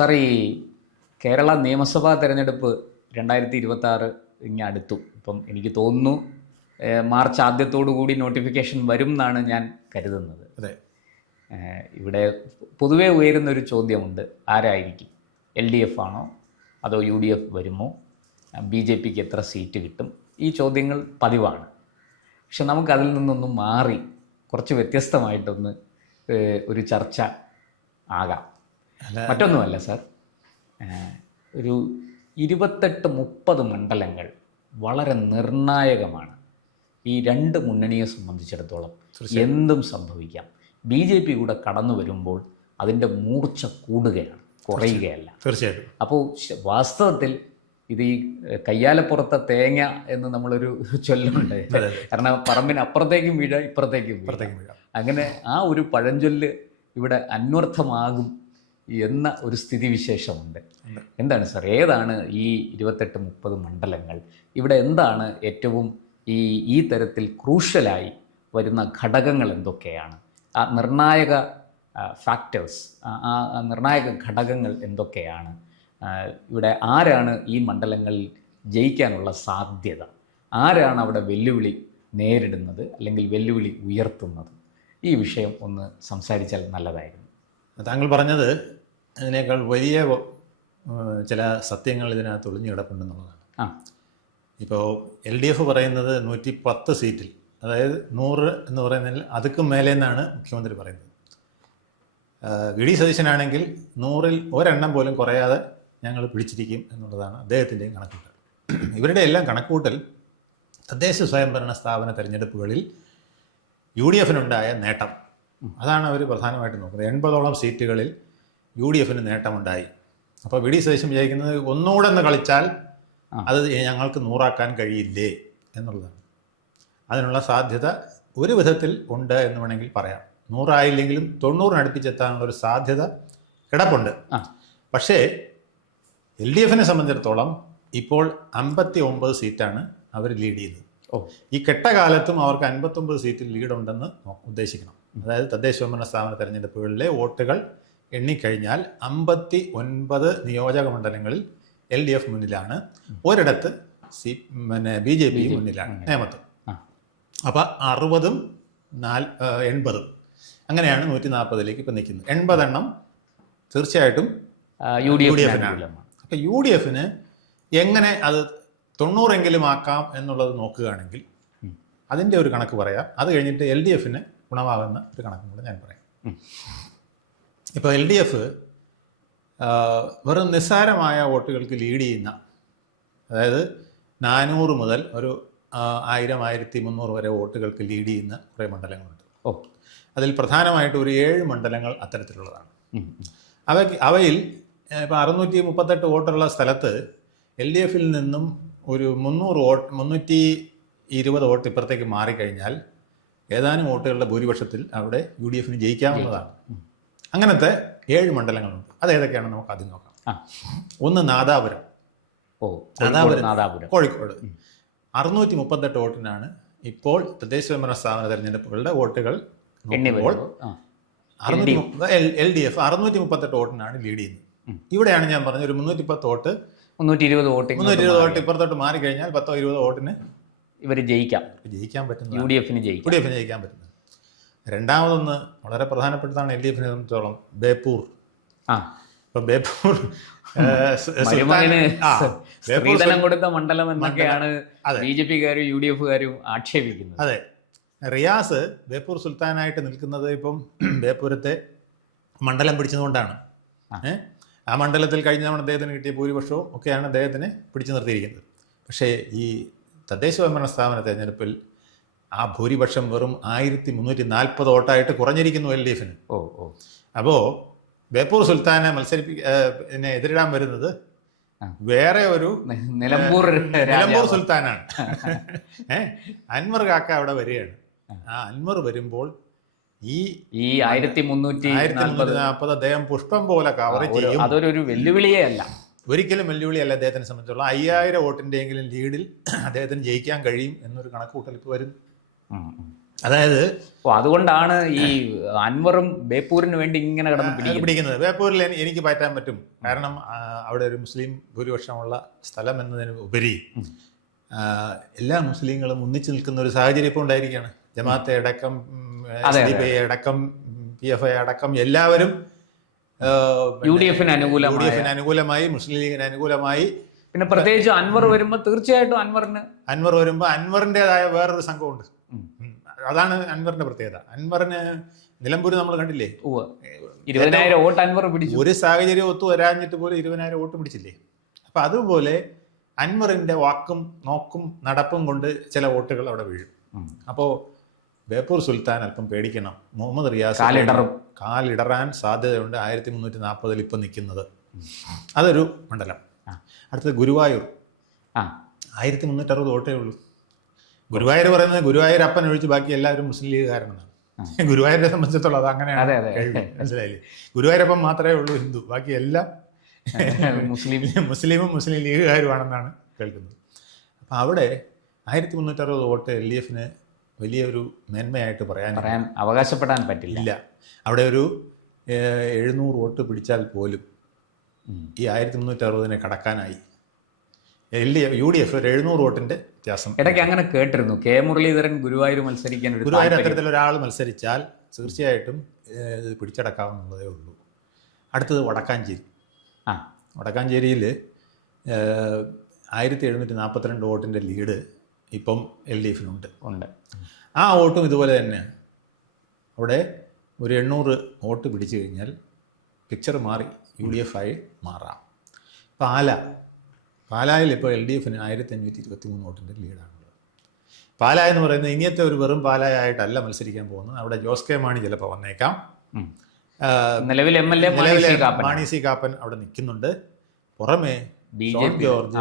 Sir ഈ കേരള നിയമസഭാ തെരഞ്ഞെടുപ്പ് രണ്ടായിരത്തി ഇരുപത്തി ആറ് ഇങ്ങനെ അടുത്തു. ഇപ്പം എനിക്ക് തോന്നുന്നു മാർച്ച് ആദ്യത്തോടു കൂടി നോട്ടിഫിക്കേഷൻ വരും എന്നാണ് ഞാൻ കരുതുന്നത്. അതെ. ഇവിടെ ഇവിടെ ഉയരുന്ന ഉയരുന്നൊരു ചോദ്യമുണ്ട്. ആരായിരിക്കും? എൽ ഡി എഫ് ആണോ? അതോ യു ഡി എഫ് വരുമോ? ബി ജെ പിക്ക് എത്ര സീറ്റ് കിട്ടും? ഈ ചോദ്യങ്ങൾ പതിവാണ്. പക്ഷെ നമുക്കതിൽ നിന്നൊന്ന് മാറി കുറച്ച് വ്യത്യസ്തമായിട്ടൊന്ന് ഒരു ചർച്ച ആകാം. മറ്റൊന്നുമല്ല സാർ ഒരു ഇരുപത്തെട്ട് മുപ്പത് മണ്ഡലങ്ങൾ വളരെ നിർണായകമാണ്. ഈ രണ്ട് മുന്നണിയെ സംബന്ധിച്ചിടത്തോളം എന്തും സംഭവിക്കാം. ബി ജെ പി കൂടെ കടന്നു വരുമ്പോൾ അതിന്റെ മൂർച്ച കൂടുകയാണ് കുറയുകയല്ല. തീർച്ചയായിട്ടും അപ്പോൾ വാസ്തവത്തിൽ ഇത് ഈ കയ്യാലപ്പുറത്തെ തേങ്ങ എന്ന് നമ്മളൊരു ചൊല്ലുണ്ട്. കാരണം പറമ്പിന് അപ്പുറത്തേക്കും വീഴ. ഇപ്പുറത്തേക്കും അങ്ങനെ ആ ഒരു പഴഞ്ചൊല്ല് ഇവിടെ അന്വർത്ഥമാകും എന്ന ഒരു സ്ഥിതിവിശേഷമുണ്ട്. എന്താണ് സാർ? ഏതാണ് ഈ ഇരുപത്തെട്ട് മുപ്പത് മണ്ഡലങ്ങൾ? ഇവിടെ എന്താണ് ഏറ്റവും ഈ ഈ തരത്തിൽ ക്രൂഷ്യലായി വരുന്ന ഘടകങ്ങൾ എന്തൊക്കെയാണ്? ആ നിർണായക ഫാക്ടേഴ്സ് ആ നിർണായക ഘടകങ്ങൾ എന്തൊക്കെയാണ്? ഇവിടെ ആരാണ് ഈ മണ്ഡലങ്ങളിൽ ജയിക്കാനുള്ള സാധ്യത? ആരാണ് അവിടെ വെല്ലുവിളി നേരിടുന്നത് അല്ലെങ്കിൽ വെല്ലുവിളി ഉയർത്തുന്നത്? ഈ വിഷയം ഒന്ന് സംസാരിച്ചാൽ നല്ലതായിരുന്നു. താങ്കൾ പറഞ്ഞത് അതിനേക്കാൾ വലിയ ചില സത്യങ്ങൾ ഇതിനകത്ത് ഒളിഞ്ഞു കിടപ്പുണ്ടെന്നുള്ളതാണ് ആ. ഇപ്പോൾ എൽ ഡി എഫ് പറയുന്നത് നൂറ്റി പത്ത് സീറ്റിൽ അതായത് നൂറ് എന്ന് പറയുന്നതിൽ അതുക്കും മേലെ എന്നാണ് മുഖ്യമന്ത്രി പറയുന്നത്. വി ഡി സതീശനാണെങ്കിൽ നൂറിൽ ഒരെണ്ണം പോലും കുറയാതെ ഞങ്ങൾ പിടിച്ചിരിക്കും എന്നുള്ളതാണ് അദ്ദേഹത്തിന്റെയും കണക്കൂട്ടൽ ഇവരുടെ എല്ലാം കണക്കൂട്ടൽ തദ്ദേശ സ്വയംഭരണ സ്ഥാപന തെരഞ്ഞെടുപ്പുകളിൽ യു ഡി എഫിനുണ്ടായ നേട്ടം. അതാണ് അവർ പ്രധാനമായിട്ട് നോക്കുന്നത്. എൺപതോളം സീറ്റുകളിൽ യു ഡി എഫിന് നേട്ടമുണ്ടായി. അപ്പോൾ വി ഡി സതീശൻ വിചാരിക്കുന്നത് ഒന്നുകൂടെ ഒന്ന് കളിച്ചാൽ അത് ഞങ്ങൾക്ക് നൂറാക്കാൻ കഴിയില്ലേ എന്നുള്ളതാണ്. അതിനുള്ള സാധ്യത ഒരു വിധത്തിൽ ഉണ്ട് എന്ന് വേണമെങ്കിൽ പറയാം. നൂറായില്ലെങ്കിലും തൊണ്ണൂറിനടുപ്പിച്ചെത്താനുള്ള ഒരു സാധ്യത കിടപ്പുണ്ട്. പക്ഷേ എൽ ഡി എഫിനെ സംബന്ധിച്ചിടത്തോളം ഇപ്പോൾ അമ്പത്തി ഒമ്പത് സീറ്റാണ് അവർ ലീഡ് ചെയ്തത് ഓ. ഈ കെട്ടകാലത്തും അവർക്ക് അൻപത്തൊമ്പത് സീറ്റിൽ ലീഡുണ്ടെന്ന് ഉദ്ദേശിക്കണം. അതായത് തദ്ദേശ സ്വയംഭരണ സ്ഥാപന തെരഞ്ഞെടുപ്പുകളിലെ വോട്ടുകൾ എണ്ണിക്കഴിഞ്ഞാൽ അമ്പത്തി ഒൻപത് നിയോജക മണ്ഡലങ്ങളിൽ എൽ ഡി എഫ് മുന്നിലാണ്. ഒരിടത്ത് സി പിന്നെ ബി ജെ പി മുന്നിലാണ്. നേമത്ത്. അപ്പോൾ അറുപതും നാൽ എൺപതും. അങ്ങനെയാണ് നൂറ്റി നാൽപ്പതിലേക്ക് ഇപ്പം നിൽക്കുന്നത് എൺപതെണ്ണം തീർച്ചയായിട്ടും യു ഡി എഫിനാണ് അപ്പം യു ഡി എഫിന് എങ്ങനെ അത് തൊണ്ണൂറെങ്കിലും ആക്കാം എന്നുള്ളത് നോക്കുകയാണെങ്കിൽ അതിന്റെ ഒരു കണക്ക് പറയാം. അത് കഴിഞ്ഞിട്ട് എൽ ഡി എഫിന് ഗുണമാകുന്ന ഒരു കണക്കും കൂടെ ഞാൻ പറയാം. ഇപ്പോൾ എൽ ഡി എഫ് വെറും നിസ്സാരമായ വോട്ടുകൾക്ക് ലീഡ് ചെയ്യുന്ന അതായത് നാനൂറ് മുതൽ ഒരു ആയിരം ആയിരത്തി മുന്നൂറ് വരെ വോട്ടുകൾക്ക് ലീഡ് ചെയ്യുന്ന കുറേ മണ്ഡലങ്ങളുണ്ട്. ഓ. അതിൽ പ്രധാനമായിട്ട് ഒരു ഏഴ് മണ്ഡലങ്ങൾ അത്തരത്തിലുള്ളതാണ്. അവയ്ക്ക് അവയിൽ ഇപ്പോൾ അറുന്നൂറ്റി മുപ്പത്തെട്ട് വോട്ടുള്ള സ്ഥലത്ത് എൽ ഡി എഫിൽ നിന്നും ഒരു മുന്നൂറ് വോട്ട് മുന്നൂറ്റി ഇരുപത് വോട്ട് ഇപ്പുറത്തേക്ക് മാറിക്കഴിഞ്ഞാൽ ഏതാനും വോട്ടുകളുടെ ഭൂരിപക്ഷത്തിൽ അവിടെ യു ഡി എഫിന് ജയിക്കാവുന്നതാണ്. അങ്ങനത്തെ ഏഴ് മണ്ഡലങ്ങളുണ്ട്. അത് ഏതൊക്കെയാണെന്ന് നമുക്ക് ആദ്യം നോക്കാം. ഒന്ന് നാദാപുരം. ഓ നാദാപുരം. നാദാപുരം. കോഴിക്കോട്. അറുന്നൂറ്റി മുപ്പത്തെട്ട് വോട്ടിനാണ് ഇപ്പോൾ തദ്ദേശ സ്വയംഭരണ സ്ഥാപന തെരഞ്ഞെടുപ്പുകളുടെ വോട്ടുകൾ നോക്കുമ്പോൾ എൽ- എൽ ഡി എഫ് അറുന്നൂറ്റി മുപ്പത്തെട്ട് വോട്ടിനാണ് ലീഡ് ചെയ്യുന്നത്. ഇവിടെയാണ് ഞാൻ പറഞ്ഞത് ഒരു മുന്നൂറ്റി പത്ത് വോട്ട് മുന്നൂറ്റി ഇരുപത് വോട്ട് മുന്നൂറ്റി ഇരുപത് വോട്ട് ഇപ്പുറത്തോട്ട് മാറിക്കഴിഞ്ഞാൽ പത്തോ ഇരുപതോ വോട്ടിന് ഇവർ ജയിക്കാം. ജയിക്കാൻ പറ്റുന്നത് യു ഡി എഫിന് യു ഡി എഫിന് ജയിക്കാൻ പറ്റുന്നത് രണ്ടാമതൊന്ന് വളരെ പ്രധാനപ്പെട്ടതാണ് എൽ ഡി എഫിനെ സംബന്ധിച്ചോളം ബേപ്പൂർ. ആ. ഇപ്പൊ ബേപ്പൂർ സ്ത്രീധനം കൊടുത്ത മണ്ഡലം എന്നൊക്കെയാണ് അതെ. ബി ജെ പിക്കാരും യു ഡി എഫുകാരും ആക്ഷേപിക്കുന്നത്. അതെ. റിയാസ് ബേപ്പൂർ സുൽത്താനായിട്ട് നിൽക്കുന്നത് ഇപ്പം ബേപ്പൂരത്തെ മണ്ഡലം പിടിച്ചതുകൊണ്ടാണ്. ആ. ആ മണ്ഡലത്തിൽ കഴിഞ്ഞ തവണ അദ്ദേഹത്തിന് കിട്ടിയ ഭൂരിപക്ഷവും ഒക്കെയാണ് അദ്ദേഹത്തിനെ പിടിച്ചു നിർത്തിയിരിക്കുന്നത്. പക്ഷേ ഈ തദ്ദേശ ഭരണ സ്ഥാപന തെരഞ്ഞെടുപ്പിൽ ആ ഭൂരിപക്ഷം വെറും ആയിരത്തി മുന്നൂറ്റി നാൽപ്പത് വോട്ടായിട്ട് കുറഞ്ഞിരിക്കുന്നു എൽ ഡി എഫിന്. ഓ ഓ. അപ്പോൾ ബേപ്പൂർ സുൽത്താനെ മത്സരിപ്പി എന്നെ എതിരിടാൻ വരുന്നത് വേറെ ഒരു നിലമ്പൂർ നിലമ്പൂർ സുൽത്താനാണ്. ഏഹ് അൻവർ കാക്ക അവിടെ വരികയാണ്. ആ. അൻവർ വരുമ്പോൾ ഈ ഈ ആയിരത്തി മുന്നൂറ്റി ആയിരത്തി മുന്നൂറ്റി നാൽപ്പത് അദ്ദേഹം പുഷ്പം പോലെ കവർ ചെയ്യും. അതൊരു വെല്ലുവിളിയേ അല്ല ഒരിക്കലും വെല്ലുവിളിയല്ല അദ്ദേഹത്തിനെ സംബന്ധിച്ചുള്ള. അയ്യായിരം വോട്ടിന്റെയെങ്കിലും ലീഡിൽ അദ്ദേഹത്തിന് ജയിക്കാൻ കഴിയും എന്നൊരു കണക്കുകൂട്ടൽ ഇപ്പോൾ വരുന്നു. അതായത് ഓ അതുകൊണ്ടാണ് ഈ അൻവറും ബേപ്പൂരിന് വേണ്ടി ഇങ്ങനെ കിടന്ന് പിടിക്കുന്നത്. ബേപ്പൂരിൽ എനിക്ക് പറ്റാൻ പറ്റും. കാരണം അവിടെ ഒരു മുസ്ലിം ഭൂരിപക്ഷമുള്ള സ്ഥലം എന്നതിന് ഉപരി എല്ലാ മുസ്ലിങ്ങളും ഒന്നിച്ചു നിൽക്കുന്ന ഒരു സാഹചര്യം ഇപ്പോൾ ഉണ്ടായിരിക്കുകയാണ് ജമാഅത്തെ അടക്കം അതെ, എസ് ഡി പി ഐ അടക്കം പി എഫ് ഐ അടക്കം എല്ലാവരും യു ഡി എഫിന് യു ഡി എഫിന് അനുകൂലമായി മുസ്ലിം ലീഗിന് അനുകൂലമായി. പിന്നെ പ്രത്യേകിച്ച് അൻവർ വരുമ്പോൾ തീർച്ചയായിട്ടും അൻവറിന് അൻവർ വരുമ്പോൾ അൻവറിന്റെതായ വേറൊരു സംഘമുണ്ട്. അതാണ് അൻവറിന്റെ പ്രത്യേകത. അൻവറിന് നിലമ്പൂർ നമ്മൾ കണ്ടില്ലേ. ഇരുപതിനായിരം വോട്ട് അൻവർ പിടിച്ചു. ഒരു സാഹചര്യം ഒത്തു വരാഞ്ഞിട്ട് പോലും ഇരുപതിനായിരം വോട്ട് പിടിച്ചില്ലേ? അപ്പൊ അതുപോലെ അൻവറിന്റെ വാക്കും നോക്കും നടപ്പും കൊണ്ട് ചില വോട്ടുകൾ അവിടെ വീഴും. അപ്പോ അപ്പോൾ ബേപ്പൂർ സുൽത്താൻ അല്പം പേടിക്കണം. മുഹമ്മദ് റിയാസ് കാലിടറും. കാലിടറാൻ സാധ്യതയുണ്ട് ആയിരത്തി മുന്നൂറ്റി നാൽപ്പതിൽ ഇപ്പം നിൽക്കുന്നത്. അതൊരു മണ്ഡലം. അടുത്തത് ഗുരുവായൂർ. ആയിരത്തി മുന്നൂറ്ററുപത് വോട്ടേ ഉള്ളൂ. ഗുരുവായൂർ പറയുന്നത് ഗുരുവായൂർ അപ്പൻ ഒഴിച്ച് ബാക്കി എല്ലാവരും മുസ്ലിം ലീഗുകാരനാണ്. ഗുരുവായൂരെ സംബന്ധിച്ചിടത്തോളം അത് അങ്ങനെയാണ്. മനസ്സിലായില്ലേ? ഗുരുവായൂരപ്പൻ മാത്രമേ ഉള്ളൂ ഹിന്ദു. ബാക്കി എല്ലാം മുസ്ലിം. മുസ്ലിമും മുസ്ലിം ലീഗുകാരുമാണെന്നാണ് കേൾക്കുന്നത്. അപ്പം അവിടെ ആയിരത്തി മുന്നൂറ്ററുപത് വോട്ട് എൽ ഡി എഫിന് വലിയൊരു മേന്മയായിട്ട് പറയാൻ പറയാൻ അവകാശപ്പെടാൻ പറ്റില്ല. ഇല്ല. അവിടെ ഒരു എഴുന്നൂറ് വോട്ട് പിടിച്ചാൽ പോലും ഈ ആയിരത്തി മുന്നൂറ്റി അറുപതിനെ കടക്കാനായി. L D F U D F ഒരു എഴുന്നൂറ് വോട്ടിന്റെ വ്യത്യാസം. ഇടയ്ക്ക് അങ്ങനെ കേട്ടിരുന്നു. കെ മുരളീധരൻ ഗുരുവായൂർ മത്സരിക്കാൻ ഒരു ഗുരുവായൂർ. അത്തരത്തിൽ ഒരാൾ മത്സരിച്ചാൽ തീർച്ചയായിട്ടും ഇത് പിടിച്ചടക്കാവുന്നതേ ഉള്ളൂ. അടുത്തത് വടക്കാഞ്ചേരി. ആ. വടക്കാഞ്ചേരിയിൽ ആയിരത്തി എഴുന്നൂറ്റി നാൽപ്പത്തിരണ്ട് വോട്ടിന്റെ ലീഡ് ഇപ്പം എൽ ഡി എഫിനുണ്ട്. ഉണ്ട്. ആ വോട്ടും ഇതുപോലെ തന്നെ. അവിടെ ഒരു എണ്ണൂറ് വോട്ട് പിടിച്ചു കഴിഞ്ഞാൽ പിക്ചർ മാറി യു ഡി എഫ് ആയി മാറാം. പാല പാലായിൽ ഇപ്പോൾ എൽ ഡി എഫിന് ആയിരത്തി അഞ്ഞൂറ്റി ഇരുപത്തി മൂന്ന് വോട്ടിന്റെ ലീഡാണുള്ളത്. പാലായ എന്ന് പറയുന്നത് ഇനിയത്തെ ഒരു വെറും പാലായ ആയിട്ടല്ല മത്സരിക്കാൻ പോകുന്നത്. അവിടെ ജോസ് കെ മാണി ചിലപ്പോൾ വന്നേക്കാം. നിലവിൽ M L A Mani C Kappan. അവിടെ നിൽക്കുന്നുണ്ട്. പുറമേ B J Shone P. George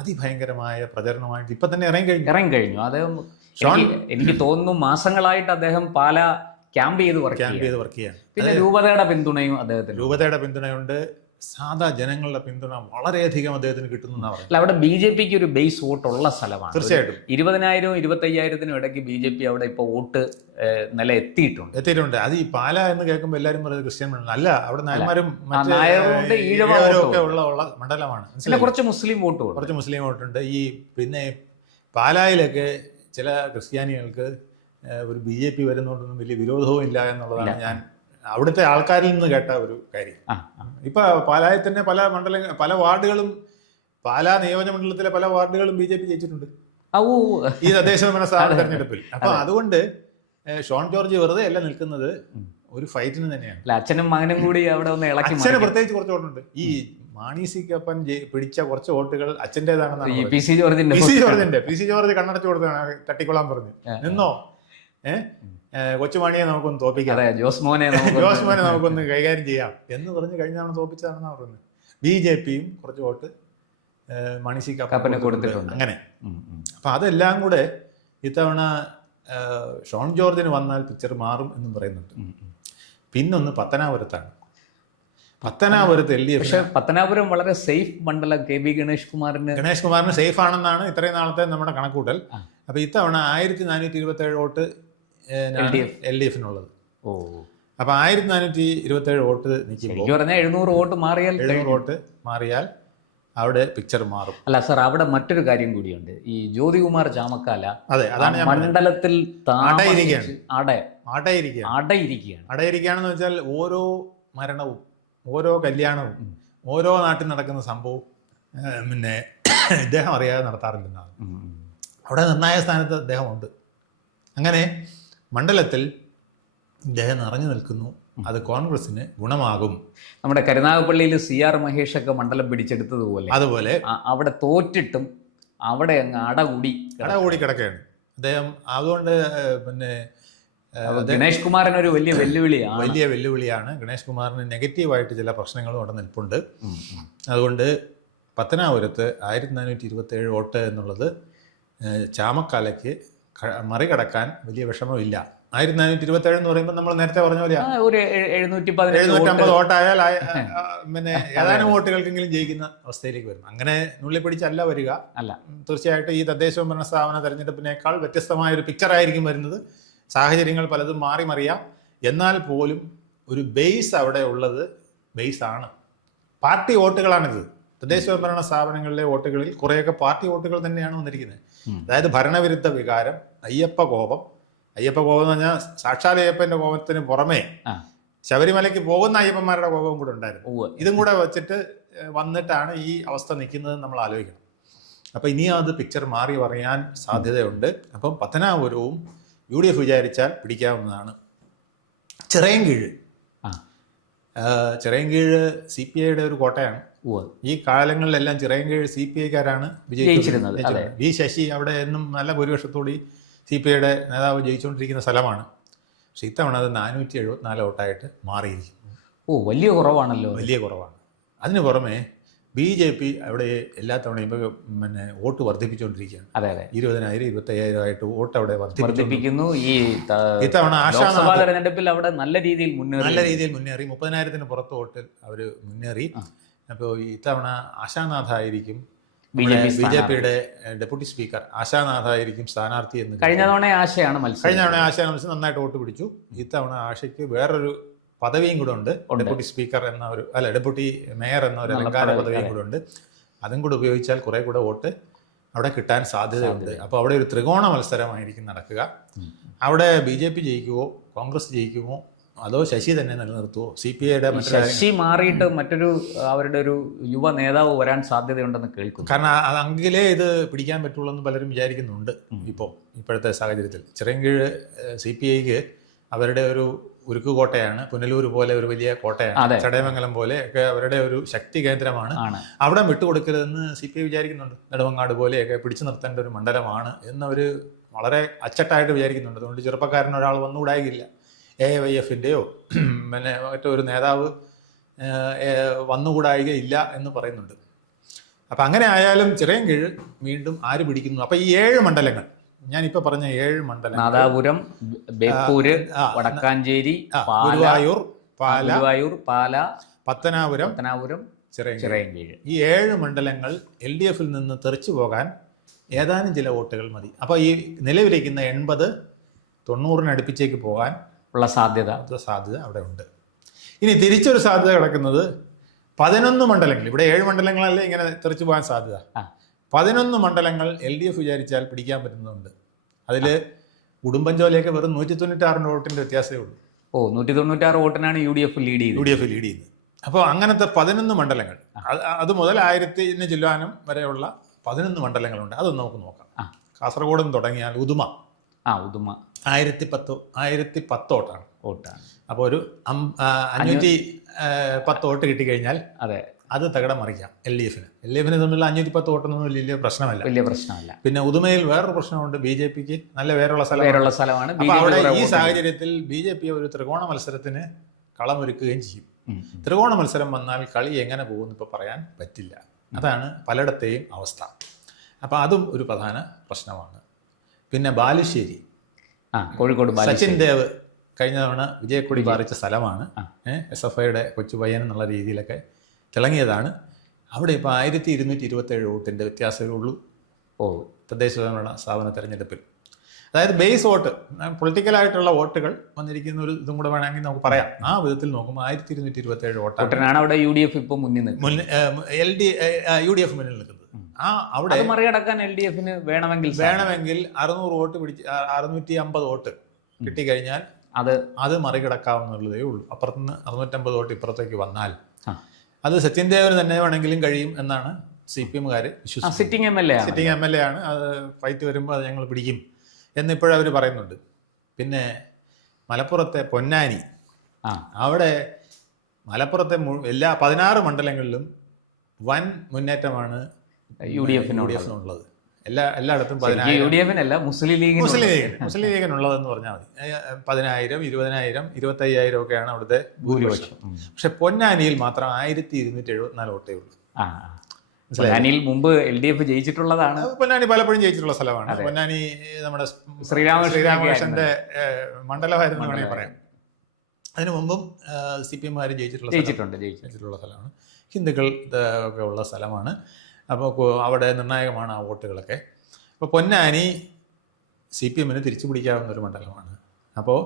അതിഭയങ്കരമായ പ്രചരണമായിട്ട് ഇപ്പൊ തന്നെ ഇറങ്ങി കഴിഞ്ഞു. ഇറങ്ങി കഴിഞ്ഞു. അദ്ദേഹം എനിക്ക് തോന്നുന്നു മാസങ്ങളായിട്ട് അദ്ദേഹം പാല ക്യാമ്പ് ചെയ്ത് വർക്ക് ക്യാമ്പ് ചെയ്ത് വർക്ക് പിന്നെ രൂപതയുടെ പിന്തുണയും അദ്ദേഹത്തിന്. രൂപതയുടെ പിന്തുണയുണ്ട്. സാധാ ജനങ്ങളുടെ പിന്തുണ വളരെയധികം അദ്ദേഹത്തിന് കിട്ടുന്നു അല്ല അവിടെ ബി ജെ പിക്ക് ഒരു ബേസ് വോട്ട് ഉള്ള സ്ഥലമാണ്. തീർച്ചയായിട്ടും. ഇരുപതിനായിരവും ഇരുപത്തയ്യായിരത്തിനും ഇടയ്ക്ക് ബി ജെ പി അവിടെ ഇപ്പോൾ വോട്ട് നില എത്തിയിട്ടുണ്ട് എത്തിയിട്ടുണ്ട്. അത് ഈ പാല എന്ന് കേൾക്കുമ്പോൾ എല്ലാവരും പറയുന്നത് ക്രിസ്ത്യൻ മണ്ഡലം അല്ല അവിടെ നായന്മാരും ഒക്കെ ഉള്ള ഉള്ള മണ്ഡലമാണ്. കുറച്ച് മുസ്ലിം വോട്ട് കുറച്ച് മുസ്ലിം വോട്ടുണ്ട്. ഈ പിന്നെ പാലായിലൊക്കെ ചില ക്രിസ്ത്യാനികൾക്ക് ഒരു ബി ജെ പി വരുന്നതുകൊണ്ടൊന്നും വലിയ വിരോധവും ഇല്ല എന്നുള്ളതാണ് ഞാൻ അവിടുത്തെ ആൾക്കാരിൽ നിന്ന് കേട്ട ഒരു കാര്യം. ഇപ്പൊ പാലായിൽ തന്നെ പല മണ്ഡല പല വാർഡുകളും പാലാ നിയോജക മണ്ഡലത്തിലെ പല വാർഡുകളും ബി ജെ പി ജയിച്ചിട്ടുണ്ട്. ഈ തദ്ദേശ സ്ഥാപന തെരഞ്ഞെടുപ്പിൽ. അപ്പൊ അതുകൊണ്ട് ഷോൺ ജോർജ് വെറുതെ അല്ല നിൽക്കുന്നത് ഒരു ഫൈറ്റിന് തന്നെയാണ്. അച്ഛനും മകനും കൂടി അവിടെ ഒന്ന് ഇളക്കി അച്ഛന് പ്രത്യേകിച്ച് കുറച്ച് വോട്ടുണ്ട്. ഈ മാണി സി കപ്പൻ പിടിച്ച കുറച്ച് വോട്ടുകൾ അച്ഛന്റെതാണെന്നാണ് ഈ പി സി ജോർജിന്റെ പി സി ജോർജിന്റെ പി സി ജോർജ് കണ്ണടച്ചു കൊടുത്താണ് തട്ടിക്കൊള്ളാൻ പറഞ്ഞു. നിന്നോ? ഏഹ് കൊച്ചുമാണിയെ നമുക്കൊന്ന് തോപ്പിക്കാം. അതെ ജോസ് മോനെ നമുക്ക് ജോസ് മോനെ നമുക്കൊന്ന് കൈകാര്യം ചെയ്യാം. എന്ന് പറഞ്ഞ് കഴിഞ്ഞാണ് തവണ തോപ്പിച്ചതാണെന്നാണ് പറയുന്നത്. ബി ജെ പിയും കുറച്ച് വോട്ട് മണിസി കപ്പന് കൊടുത്തിട്ടുണ്ട്. അങ്ങനെ. അപ്പൊ അതെല്ലാം കൂടെ ഇത്തവണ ഷോൺ ജോർജിന് വന്നാൽ പിക്ചർ മാറും എന്നും പറയുന്നുണ്ട്. പിന്നൊന്ന് പത്തനാപുരത്താണ്. പത്തനാപുരത്ത് എൽ ഡി എഫ് പക്ഷേ പത്തനാപുരം വളരെ സേഫ് മണ്ഡലം. കെ ബി ഗണേഷ് കുമാറിന് ഗണേഷ് കുമാറിന് സേഫ് ആണെന്നാണ് ഇത്രയും നാളത്തെ നമ്മുടെ കണക്കൂട്ടൽ. അപ്പോൾ അപ്പൊ ഇത്തവണ ആയിരത്തി നാനൂറ്റി ഇരുപത്തി ഏഴ് വോട്ട്. എൽ ഡി എഫിനുള്ളത്. ഓ. അപ്പൊ ആയിരത്തി നാനൂറ്റി ഇരുപത്തി ഏഴ് വോട്ട് നിൽക്കുമ്പോൾ പറഞ്ഞാൽ എഴുന്നൂറ് വോട്ട് മാറിയാൽ എഴുന്നൂറ് വോട്ട് മാറിയാൽ അവിടെ പിക്ചർ മാറും. അല്ല സർ അവിടെ മറ്റൊരു കാര്യം കൂടിയുണ്ട്. ഈ ജ്യോതികുമാർ ചാമക്കാല അതെ അതാണ് മണ്ഡലത്തിൽ അടയിരിക്കുകയാണ്. താമസിച്ച് അട ആട്ടയിരിക്കുക അടയിരിക്കുകയാണ്. അടയിരിക്കുകയാണെന്ന് വെച്ചാൽ ഓരോ മരണവും ഓരോ കല്യാണവും ഓരോ നാട്ടിൽ നടക്കുന്ന സംഭവവും പിന്നെ ഇദ്ദേഹം അറിയാതെ നടത്താറില്ലെന്നാണ്. അവിടെ നിർണായക സ്ഥാനത്ത് അദ്ദേഹമുണ്ട്. അങ്ങനെ മണ്ഡലത്തിൽ ഇദ്ദേഹം നിറഞ്ഞു നിൽക്കുന്നു. അത് കോൺഗ്രസിന് ഗുണമാകും. നമ്മുടെ കരുനാഗപ്പള്ളിയിൽ സി ആർ മഹേഷ് ഒക്കെ മണ്ഡലം പിടിച്ചെടുത്തതുപോലെ അതുപോലെ അവിടെ തോറ്റിട്ടും അവിടെ അങ്ങ് അടകൂടി അടകൂടി കിടക്കുകയാണ്. അദ്ദേഹം അതുകൊണ്ട് പിന്നെ ഗണേഷ് കുമാറിന് ഒരു വലിയ വെല്ലുവിളിയാണ്. വലിയ വെല്ലുവിളിയാണ്. ഗണേഷ് കുമാറിന് നെഗറ്റീവായിട്ട് ചില പ്രശ്നങ്ങളും അവിടെ നിൽപ്പുണ്ട്. അതുകൊണ്ട് പത്തനാപുരത്ത് ആയിരത്തി നാനൂറ്റി ഇരുപത്തി ഏഴ് വോട്ട് എന്നുള്ളത് ചാമക്കാലയ്ക്ക് മറികടക്കാൻ വലിയ വിഷമമില്ല. ആയിരത്തി നാനൂറ്റി ഇരുപത്തി ഏഴ് എന്ന് പറയുമ്പോൾ നമ്മൾ നേരത്തെ പറഞ്ഞ പോലെ ഒരു എഴുന്നൂറ്റി എഴുന്നൂറ്റമ്പത് വോട്ട്. വോട്ടായാൽ പിന്നെ ഏതാനും വോട്ടുകൾക്കെങ്കിലും ജയിക്കുന്ന അവസ്ഥയിലേക്ക് വരും അങ്ങനെ നുള്ളി പിടിച്ചല്ല വരിക. അല്ല. തീർച്ചയായിട്ടും ഈ തദ്ദേശ ഭരണ സ്ഥാപന തെരഞ്ഞെടുപ്പിനേക്കാൾ വ്യത്യസ്തമായ ഒരു പിക്ചർ ആയിരിക്കും വരുന്നത്. സാഹചര്യങ്ങൾ പലതും മാറി മറിയാം. എന്നാൽ പോലും ഒരു ബേസ് അവിടെ ഉള്ളത് ബേസ് ആണ്. പാർട്ടി വോട്ടുകളാണിത്. തദ്ദേശ ഭരണ സ്ഥാപനങ്ങളിലെ വോട്ടുകളിൽ കുറേയൊക്കെ പാർട്ടി വോട്ടുകൾ തന്നെയാണ് വന്നിരിക്കുന്നത്. അതായത് ഭരണവിരുദ്ധ വികാരം അയ്യപ്പ കോപം. അയ്യപ്പ കോപം എന്ന് പറഞ്ഞാൽ സാക്ഷാൽ അയ്യപ്പന്റെ കോപത്തിന് പുറമേ ശബരിമലയ്ക്ക് പോകുന്ന അയ്യപ്പന്മാരുടെ കോപം കൂടെ ഉണ്ടായിരുന്നു. ഇതും കൂടെ വെച്ചിട്ട് വന്നിട്ടാണ് ഈ അവസ്ഥ നിൽക്കുന്നത് നമ്മൾ ആലോചിക്കണം. അപ്പം ഇനി അത് പിക്ചർ മാറി പറയാൻ സാധ്യതയുണ്ട്. അപ്പം പത്തനാപുരവും യു ഡി എഫ് വിചാരിച്ചാൽ പിടിക്കാവുന്നതാണ്. ചിറയൻകീഴ്. ചിറയൻകീഴ് സി പി ഐയുടെ ഒരു കോട്ടയാണ്. ഈ കാലങ്ങളിലെല്ലാം ചിറയൻകീഴ് സി പി ഐക്കാരാണ് വിജയിച്ചിരുന്നത്. വി ശശി അവിടെ എന്നും നല്ല ഭൂരിപക്ഷത്തോടെ സി പി ഐയുടെ നേതാവ് ജയിച്ചുകൊണ്ടിരിക്കുന്ന സ്ഥലമാണ്. പക്ഷെ ഇത്തവണ അത് നാനൂറ്റി എഴുപത്തിനാല് വോട്ടായിട്ട് മാറിയിരിക്കും ഓ വലിയ കുറവാണല്ലോ വലിയ കുറവാണ്. അതിന് പുറമെ ബി ജെ പി അവിടെ എല്ലാ തവണയും ഇപ്പോൾ പിന്നെ വോട്ട് വർദ്ധിപ്പിച്ചുകൊണ്ടിരിക്കുകയാണ് അതെ അതെ. ഇരുപതിനായിരം ഇരുപത്തയ്യായിരം ആയിട്ട് വോട്ട് അവിടെ വർദ്ധിപ്പിക്കുന്നു. ഈ ഇത്തവണ തെരഞ്ഞെടുപ്പിൽ അവിടെ നല്ല രീതിയിൽ മുന്നേറി. നല്ല രീതിയിൽ മുന്നേറി. മുപ്പതിനായിരത്തിന് പുറത്ത് വോട്ടിൽ അവർ മുന്നേറി. അപ്പോൾ ഇത്തവണ ആശാനാഥായിരിക്കും. ബി ജെ പിയുടെ ഡെപ്യൂട്ടി സ്പീക്കർ ആശാനാഥായിരിക്കും സ്ഥാനാർത്ഥി എന്ന് കഴിഞ്ഞ തവണ ആശയാണ് മത്സരം കഴിഞ്ഞ തവണ ആശയാണ് മത്സരം നന്നായിട്ട് വോട്ട് പിടിച്ചു. ഇത്തവണ ആശയ്ക്ക് വേറൊരു പദവിയും കൂടെ ഉണ്ട്. ഡെപ്യൂട്ടി സ്പീക്കർ എന്ന ഒരു അല്ല ഡെപ്യൂട്ടി മേയർ എന്ന ഒരു അലങ്കാര പദവിയും കൂടെ ഉണ്ട്. അതും കൂടെ ഉപയോഗിച്ചാൽ കുറെ കൂടെ വോട്ട് അവിടെ കിട്ടാൻ സാധ്യതയുണ്ട്. അപ്പോൾ അവിടെ ഒരു ത്രികോണ മത്സരമായിരിക്കും നടക്കുക. അവിടെ ബി ജെ പി ജയിക്കുമോ കോൺഗ്രസ് ജയിക്കുമോ അതോ ശശി തന്നെ നിലനിർത്തുമോ സി പി ഐയുടെ ശശി മാറിയിട്ട് മറ്റൊരു അവരുടെ ഒരു യുവ നേതാവ് വരാൻ സാധ്യതയുണ്ടെന്ന് കേൾക്കുന്നു. കാരണം അതെങ്കിലേ ഇത് പിടിക്കാൻ പറ്റുള്ളൂ എന്ന് പലരും വിചാരിക്കുന്നുണ്ട് ഇപ്പോൾ ഇപ്പോഴത്തെ സാഹചര്യത്തിൽ. ചിറങ്കീഴ് സി പി ഐക്ക് അവരുടെ ഒരു ഉരുക്ക് കോട്ടയാണ് പുനലൂർ പോലെ ഒരു വലിയ കോട്ടയാണ്. ചടയമംഗലം പോലെ ഒക്കെ അവരുടെ ഒരു ശക്തി കേന്ദ്രമാണ്. അവിടെ വിട്ടുകൊടുക്കരുതെന്ന് സി പി ഐ വിചാരിക്കുന്നുണ്ട്. നെടുമങ്ങാട് പോലെയൊക്കെ പിടിച്ചു നിർത്തേണ്ട ഒരു മണ്ഡലമാണ് എന്നവർ വളരെ അച്ചട്ടായിട്ട് വിചാരിക്കുന്നുണ്ട്. അതുകൊണ്ട് ചെറുപ്പക്കാരൻ ഒരാൾ വന്നുകൂടായില്ല. എ വൈ എഫിന്റെയോ പിന്നെ മറ്റൊരു നേതാവ് വന്നുകൂടായിക ഇല്ല എന്ന് പറയുന്നുണ്ട്. അപ്പം അങ്ങനെ ആയാലും ചെറിയ കീഴ് വീണ്ടും ആര് പിടിക്കുന്നു? അപ്പം ഈ ഏഴ് മണ്ഡലങ്ങൾ ഞാനിപ്പോൾ പറഞ്ഞ ഏഴ് മണ്ഡലം നാദാപുരം ബേപ്പൂര് വടക്കാഞ്ചേരി ഗുരുവായൂർ പാല ഗുരുവായൂർ പാല പത്തനാപുരം പത്തനാപുരം ചെറിയ ചിറയൻകീഴ് ഈ ഏഴ് മണ്ഡലങ്ങൾ എൽ ഡി എഫിൽ നിന്ന് തെറിച്ചു പോകാൻ ഏതാനും ചില വോട്ടുകൾ മതി. അപ്പോൾ ഈ നിലവിലിരിക്കുന്ന എൺപത് തൊണ്ണൂറിനടുപ്പിച്ചേക്ക് പോകാൻ ഉള്ള സാധ്യത. സാധ്യത അവിടെ ഉണ്ട്. ഇനി തിരിച്ചൊരു സാധ്യത കിടക്കുന്നത് പതിനൊന്ന് മണ്ഡലങ്ങൾ. ഇവിടെ ഏഴ് മണ്ഡലങ്ങളല്ലേ ഇങ്ങനെ തെറിച്ചു പോകാൻ സാധ്യത? ആ. പതിനൊന്ന് മണ്ഡലങ്ങൾ എൽ ഡി എഫ് വിചാരിച്ചാൽ പിടിക്കാൻ പറ്റുന്നുണ്ട്. അതിൽ ഉടുമ്പൻചോലയൊക്കെ വെറും നൂറ്റി തൊണ്ണൂറ്റാറിന്റെ വോട്ടിന്റെ വ്യത്യാസമേ ഉള്ളൂ. ഓ നൂറ്റി തൊണ്ണൂറ്റാറ് വോട്ടിനാണ് U D F lead U ചെയ്തത് ഡി എഫ് ലീഡ് ചെയ്യുന്നത്. അപ്പോൾ അങ്ങനത്തെ പതിനൊന്ന് മണ്ഡലങ്ങൾ. അത് മുതൽ ആയിരത്തിന് ജില്ലാനം വരെയുള്ള പതിനൊന്ന് മണ്ഡലങ്ങളുണ്ട്. അതൊന്ന് നമുക്ക് നോക്കാം. കാസർഗോഡ് നിന്ന് തുടങ്ങിയാൽ ഉദുമ. ആ ഉദുമ. ആയിരത്തി പത്ത് ആയിരത്തി പത്തോട്ടാണ്. വോട്ടാണ് അപ്പോൾ ഒരു അഞ്ഞൂറ്റി പത്ത് വോട്ട് കിട്ടിക്കഴിഞ്ഞാൽ അതെ. അത് തകടം മറിക്കാം എൽ ഡി എഫിന്. എൽ ഡി എഫിന് തമ്മിലുള്ള അഞ്ഞൂറ്റി പത്ത് വോട്ടൊന്നും വലിയ പ്രശ്നമല്ല. വലിയ പ്രശ്നമല്ല. പിന്നെ ഉദുമയിൽ വേറൊരു പ്രശ്നമുണ്ട്. ബി ജെ പിക്ക് നല്ല വേറെയുള്ള സ്ഥലം വേറെയുള്ള സ്ഥലമാണ്. അപ്പോൾ അവിടെ ഈ സാഹചര്യത്തിൽ ബി ജെ പി ഒരു ത്രികോണ മത്സരത്തിന് കളമൊരുക്കുകയും ചെയ്യും. ത്രികോണ മത്സരം വന്നാൽ കളി എങ്ങനെ പോകുമെന്ന് ഇപ്പോൾ പറയാൻ പറ്റില്ല. അതാണ് പലയിടത്തെയും അവസ്ഥ. അപ്പോൾ അതും ഒരു പ്രധാന പ്രശ്നമാണ്. പിന്നെ ബാലുശ്ശേരി. ആ കോഴിക്കോട് സച്ചിൻ ദേവ് കഴിഞ്ഞ തവണ വിജയക്കൊടി പാറിച്ച സ്ഥലമാണ്. എസ് എഫ് ഐയുടെ കൊച്ചുപയ്യൻ എന്നുള്ള രീതിയിലൊക്കെ തിളങ്ങിയതാണ്. അവിടെ ഇപ്പോൾ ആയിരത്തി ഇരുന്നൂറ്റി ഇരുപത്തേഴ് വോട്ടിന്റെ വ്യത്യാസമേ ഉള്ളൂ. ഓ. തദ്ദേശ ഭരണ സ്ഥാപന തെരഞ്ഞെടുപ്പിൽ. അതായത് ബേസ് വോട്ട് പൊളിറ്റിക്കലായിട്ടുള്ള വോട്ടുകൾ വന്നിരിക്കുന്ന ഒരു ഇതും കൂടെ വേണമെങ്കിൽ നമുക്ക് പറയാം. ആ വിധത്തിൽ നോക്കുമ്പോൾ ആയിരത്തി ഇരുന്നൂറ്റി ഇരുപത്തേഴ് വോട്ടാണ് അവിടെ യു ഡി എഫ് ഇപ്പോൾ മുന്നിൽ L D U D F മുന്നിൽ നിൽക്കുന്നത് ആ അവിടെ മറികടക്കാൻ എൽ ഡി എഫിന് വേണമെങ്കിൽ വേണമെങ്കിൽ അറുന്നൂറ് വോട്ട് പിടിച്ച് അറുന്നൂറ്റി അമ്പത് വോട്ട് കിട്ടിക്കഴിഞ്ഞാൽ അത് അത് മറികടക്കാവുന്നുള്ളതേ ഉള്ളൂ. അപ്പുറത്തുനിന്ന് അറുന്നൂറ്റമ്പത് വോട്ട് ഇപ്പുറത്തേക്ക് വന്നാൽ അത് സച്ചിൻ ദേവന് തന്നെ വേണമെങ്കിലും കഴിയും എന്നാണ് സി പി എമ്മുകാർ കാര് വിശ്വസിക്കുന്നത്. Sitting M L A sitting M L A ആണ്. അത് ഫൈറ്റ് വരുമ്പോൾ അത് ഞങ്ങൾ പിടിക്കും എന്നിപ്പോഴവർ പറയുന്നുണ്ട്. പിന്നെ മലപ്പുറത്തെ പൊന്നാനി അവിടെ മലപ്പുറത്തെ എല്ലാ പതിനാറ് മണ്ഡലങ്ങളിലും വൻ മുന്നേറ്റമാണ് യു ഡി എഫിനുള്ളത്. എല്ലാ എല്ലായിടത്തും യു ഡി എഫിനല്ല മുസ്ലിം ലീഗ് മുസ്ലിം ലീഗിന് മുസ്ലിം ലീഗിനുള്ളതെന്ന് പറഞ്ഞാൽ മതി. പതിനായിരം ഇരുപതിനായിരം ഇരുപത്തയ്യായിരം ഒക്കെയാണ് അവിടുത്തെ ഭൂരിപക്ഷം. പക്ഷെ പൊന്നാനിയിൽ മാത്രം ആയിരത്തി ഇരുന്നൂറ്റി എഴുപത്തിനാല് വോട്ടേ ഉള്ളൂ. പൊന്നാനിയിൽ മുമ്പ് എൽ ഡി എഫ് ജയിച്ചിട്ടുള്ളതാണ്. പൊന്നാനി പലപ്പോഴും ജയിച്ചിട്ടുള്ള സ്ഥലമാണ്. പൊന്നാനി നമ്മുടെ ശ്രീരാമ ശ്രീരാമകൃഷ്ണന്റെ മണ്ഡലമായിരുന്നു വേണമെങ്കിൽ പറയാം. അതിനു മുമ്പും സി പി എം ജയിച്ചിട്ടുള്ള ജയിച്ചിട്ടുണ്ട് ജയിച്ചിട്ടുള്ള സ്ഥലമാണ്. ഹിന്ദുക്കൾ ഒക്കെ ഉള്ള സ്ഥലമാണ്. അപ്പോൾ അവിടെ നിർണായകമാണ് ആ വോട്ടുകളൊക്കെ. അപ്പോൾ പൊന്നാനി സി പി എമ്മിന് തിരിച്ചു പിടിക്കാവുന്ന ഒരു മണ്ഡലമാണ്. അപ്പോൾ